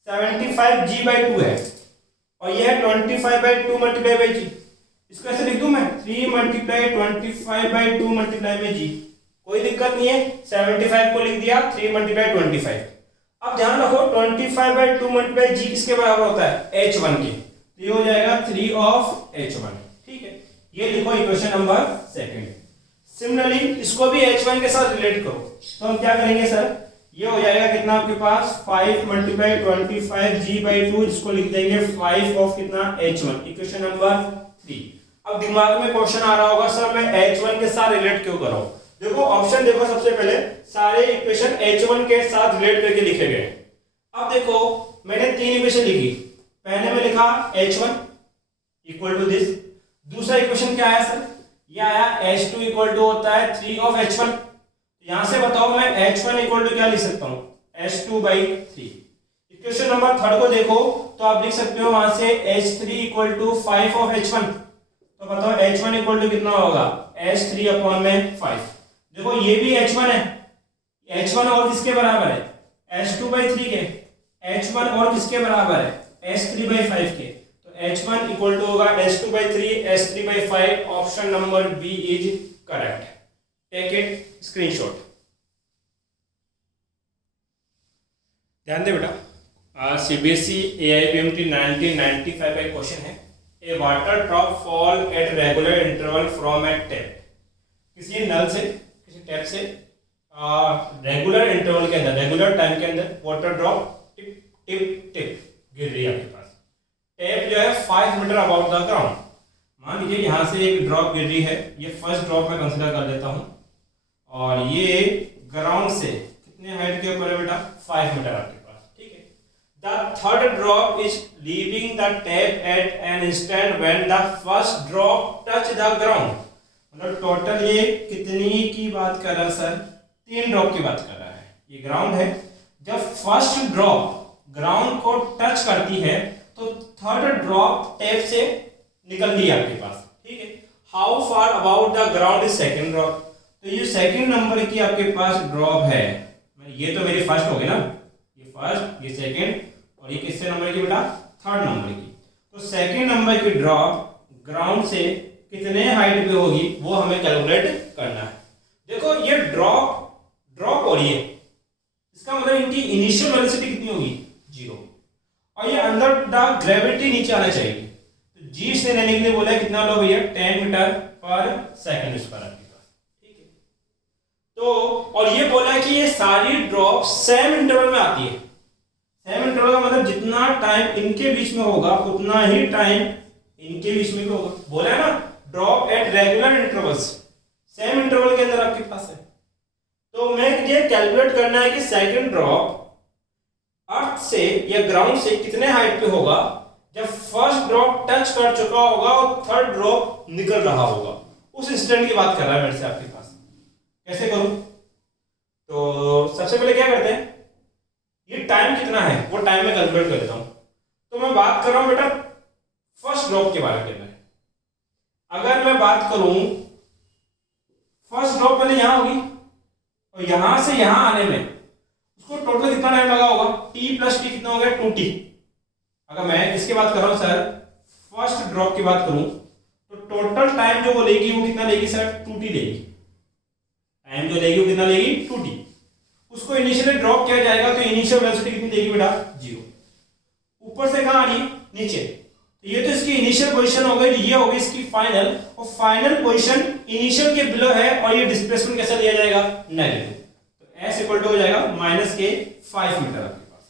75G/2 है और ये है 25/2 मल्टीप्लाई बाई G, इसको ऐसे लिख दूं मैं 3 मल्टीप्लाई 25/2 मल्टीप्लाई बाई G, कोई दिक्कत नहीं है, 75 को लिख दिया 3 मल्टीप्लाई 25। अब ध्यान रखो 25/2 मल्टीप्लाई G किसके बराबर होता है H1 के, तो ये हो जाएगा 3 ऑफ H1। ठीक है, ये लिखो इक्वेशन नंबर सेकंड। सिमिलरली इसको भी H1 के साथ रिलेट करो, तो हम क्या करेंगे सर, ये हो जाएगा कितना आपके पास 5 मल्टीप्लाई 25G/2, इसको लिख देंगे 5 ऑफ कितना H1, इक्वेशन नंबर 3। अब दिमाग में क्वेश्चन आ रहा होगा सर मैं H1 के साथ रिलेट क्यों कर रहा हूं, देखो ऑप्शन देखो, सबसे पहले सारे इक्वेशन H1 के साथ रिलेट करके लिखे गए। अब देखो मैंने 3 इक्वेशन लिखी, पहले में लिखा H1 इक्वल टू दिस, दूसरा इक्वेशन क्या आया सर, ये आया H2 इक्वल टू होता है 3 ऑफ H1, यहां से बताओ मैं H1 इक्वल टू क्या लिख सकता हूं H2/3। इक्वेशन नंबर 3 को देखो तो आप लिख सकते हो वहां से H3 equal to 5 of H1, तो बताओ H1 इक्वल टू कितना होगा H3/5। देखो ये भी H1 है, H1 और किसके बराबर है H2/3 के, H1 और किसके बराबर है H3/5 के, तो H1 इक्वल टू होगा H2/3 H3/5, option number B is correct, take it screenshot. ध्यान दे बेटा, सीबीएसई AIPMT 1995 का क्वेश्चन है, a water drop fall at regular interval from a tap, किसी नल से किसी टैप से रेगुलर इंटरवल के अंदर, रेगुलर टाइम के अंदर water drop tip tip tip गिर रही है आपके पास। टैप जो है 5 मीटर अबाउट द ग्राउंड। मान लीजिए यहाँ से एक ड्रॉप गिर रही है, ये फर्स्ट ड्रॉप मैं कंसिडर कर लेता हूँ, और ये ग्राउंड से कितने हाइट के ऊपर है बेटा, 5 मीटर आपके पास, ठीक है। The third drop is leaving the tap at an instant when the first drop touch the ground. मतलब टोटल ये कितनी की बात कर रहा है सर, 3 ड्रॉप की बात कर रहा है। ये ग्राउंड है, जब फर्स्ट ड्रॉप ग्राउंड को टच करती है तो थर्ड ड्रॉप टैप से निकल रही है आपके पास, ठीक है। How far about the ground is second drop. तो ये सेकंड नंबर की आपके पास ड्रॉप है, ये तो मेरी फर्स्ट हो गई ना, ये फर्स्ट, ये सेकंड, और ये किससे नंबर की बेटा, थर्ड नंबर की। तो सेकंड नंबर की ड्रॉप ग्राउंड से कितने हाइट पे होगी वो हमें कैलकुलेट करना है। देखो ये ड्रॉप हो रही है, इसका मतलब इनकी इनिशियल वेलोसिटी कितनी होगी, 0, और ये अंदर द ग्रेविटी नीचे आना चाहिए। तो जी से लेने के लिए बोला है कितना लो भैया, 10 मीटर पर सेकंड स्क्वायर आपके पास, ठीक है। तो और ये बोला है कि ये सारी ड्रॉप सेम इंटरवल में आती है। सेम इंटरवल का मतलब जितना टाइम इनके बीच में होगा उतना ही टाइम इनके बीच में भी होगा। बोला है ना, drop at regular intervals, same interval के अंदर आपके पास है। तो मैं ये कैलकुलेट करना है कि सेकंड ड्रॉप अर्थ से या ग्राउंड से कितने हाइट पे होगा जब फर्स्ट ड्रॉप टच कर चुका होगा और थर्ड ड्रॉप निकल रहा होगा। उस इंस्टेंट की बात कर रहा है मेरे से आपके पास। कैसे करूं? तो सबसे पहले क्या करते हैं, ये टाइम कितना है वो टाइम में कैलकुलेट कर देता हूं। तो मैं बात कर रहा हूं बेटा फर्स्ट ड्रॉप के बारे में। अगर मैं बात करूं फर्स्ट ड्रॉप पहले यहां होगी और यहां से यहां आने में उसको टोटल कितना टाइम लगा होगा, t प्लस टी कितना हो गया, 2t। अगर मैं इसकी बात कर रहा हूं सर, फर्स्ट ड्रॉप की बात करूं तो टोटल टाइम जो वो लेगी वो कितना लेगी सर, 2t लेगी। टाइम जो लेगी वो कितना लेगी, 2t। उसको इनिशियली ड्रॉप किया जाएगा तो इनिशियल वेलोसिटी कितनी देगी बेटा, 0। ऊपर से कहां आ रही, नीचे। तो ये तो इसकी इनिशियल पोजीशन हो गई, ये हो गई इसकी फाइनल, और फाइनल पोजीशन इनिशियल के बिलो है, और ये डिस्प्लेसमेंट कैसा लिया जाएगा, नेगेटिव। तो s इक्वल टू हो जाएगा -5 मीटर आपके पास,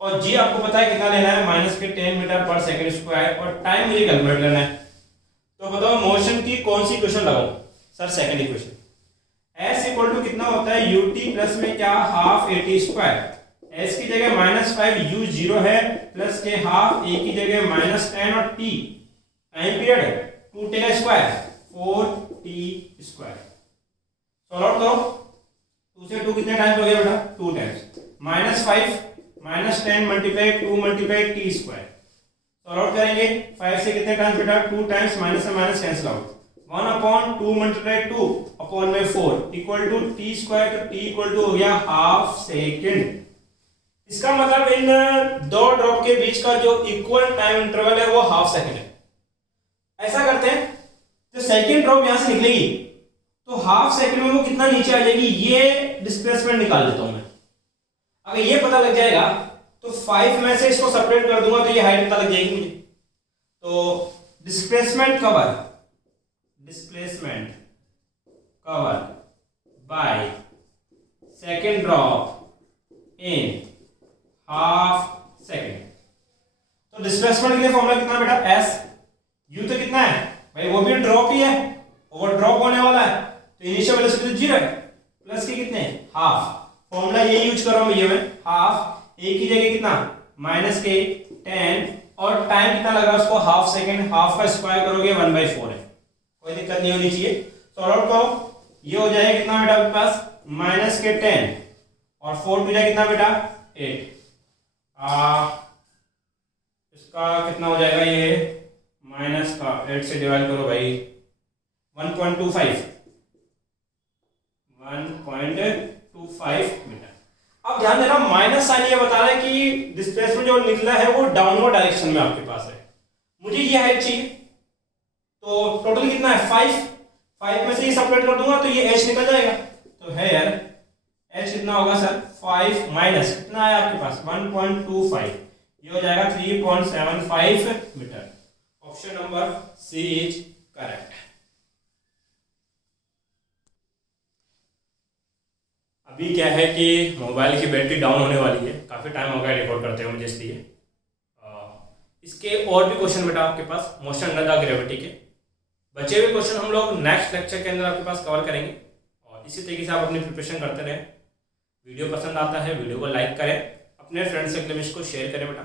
और g आपको पता है कितना लेना है, -10 मीटर पर सेकंड स्क्वायर, और टाइम मुझे कैलकुलेट करना है। तो बताओ मोशन की कौन सी इक्वेशन लगाऊं sir, second equation. s equal to कितना होता है, ut प्लस में क्या, हाफ at स्क्वायर। s की जगह -5 u 0 है, प्लस के हाफ, a की जगह -10 और t टाइम पीरियड है 2t का square 4t square. Solve out करो, 2 से 2 कितने टाइम्स हो गया बेटा, 2 times. -5 -10 multiply 2 multiply t square. Solve out करेंगे 5 से कितने टाइम्स बेटा, 2 टाइम्स, माइनस से minus cancel out, 1/2 multiply 2 upon में 4 इक्वल टू t स्क्वायर। तो t इक्वल टू हो गया हाफ सेकेंड। इसका मतलब इन दो ड्रॉप के बीच का जो इक्वल टाइम इंटरवल है वो हाफ सेकेंड है। ऐसा करते हैं, जो सेकेंड ड्रॉप यहां से निकलेगी तो हाफ सेकेंड में वो कितना नीचे आ जाएगी, ये डिस्प्लेसमेंट निकाल देता हूं मैं। अगर ये पता लग जाएगा तो 5 में से इसको सेपरेट कर दूंगा तो ये हाइट पता लग जाएगी मुझे। तो displacement cover by second drop in half second. तो डिस्प्लेसमेंट के लिए फॉर्मूला कितना बेटा, s। u तो कितना है भाई, वो भी ड्रॉप ही है, ओवर ड्रॉप होने वाला है, तो इनिशियल वेलोसिटी 0 है, प्लस के कितने, हाफ। फॉर्मूला ये यूज कर रहा हूं मैं, हाफ, a की जगह कितना, -10, और टाइम कितना लग रहा है उसको, हाफ सेकेंड। हाफ का स्क्वायर करोगे 1/4 है, कोई दिक्कत नहीं होनी चाहिए। सॉल्व आउट करो, ये हो जाएगा कितना बेटा आपके पास, -10 और 4 टू जाए कितना बेटा, 8। इसका कितना हो जाएगा, ये माइनस का 8 से डिवाइड करो भाई, 1.25 मीटर। अब ध्यान देना, माइनस साइन ये बता रहा है कि डिस्प्लेसमेंट जो निकला है वो डाउनवर्ड डायरेक्शन में आपके पास है। मुझे ये हाइट चाहिए, तो टोटल कितना है, 5 में से ये सेपरेट कर दूंगा तो ये h निकल जाएगा। तो है यार, h कितना होगा सर, 5 माइनस कितना है आपके पास, 1.25, ये हो जाएगा 3.75 metre. Option number C is correct. अभी क्या है कि मोबाइल की बैटरी डाउन होने वाली है, काफ़ी टाइम हो गया रिकॉर्ड करते हुए मुझे, इसलिए इसके और भी क्वेश्चन बेटा आपके पास मोशन अंडर द ग्रेविटी के बचे हुए क्वेश्चन हम लोग नेक्स्ट लेक्चर के अंदर आपके पास कवर करेंगे। और इसी तरीके से आप अपनी प्रिपरेशन करते रहें। वीडियो पसंद आता है वीडियो को लाइक करें, अपने फ्रेंड्स से को शेयर करें बेटा।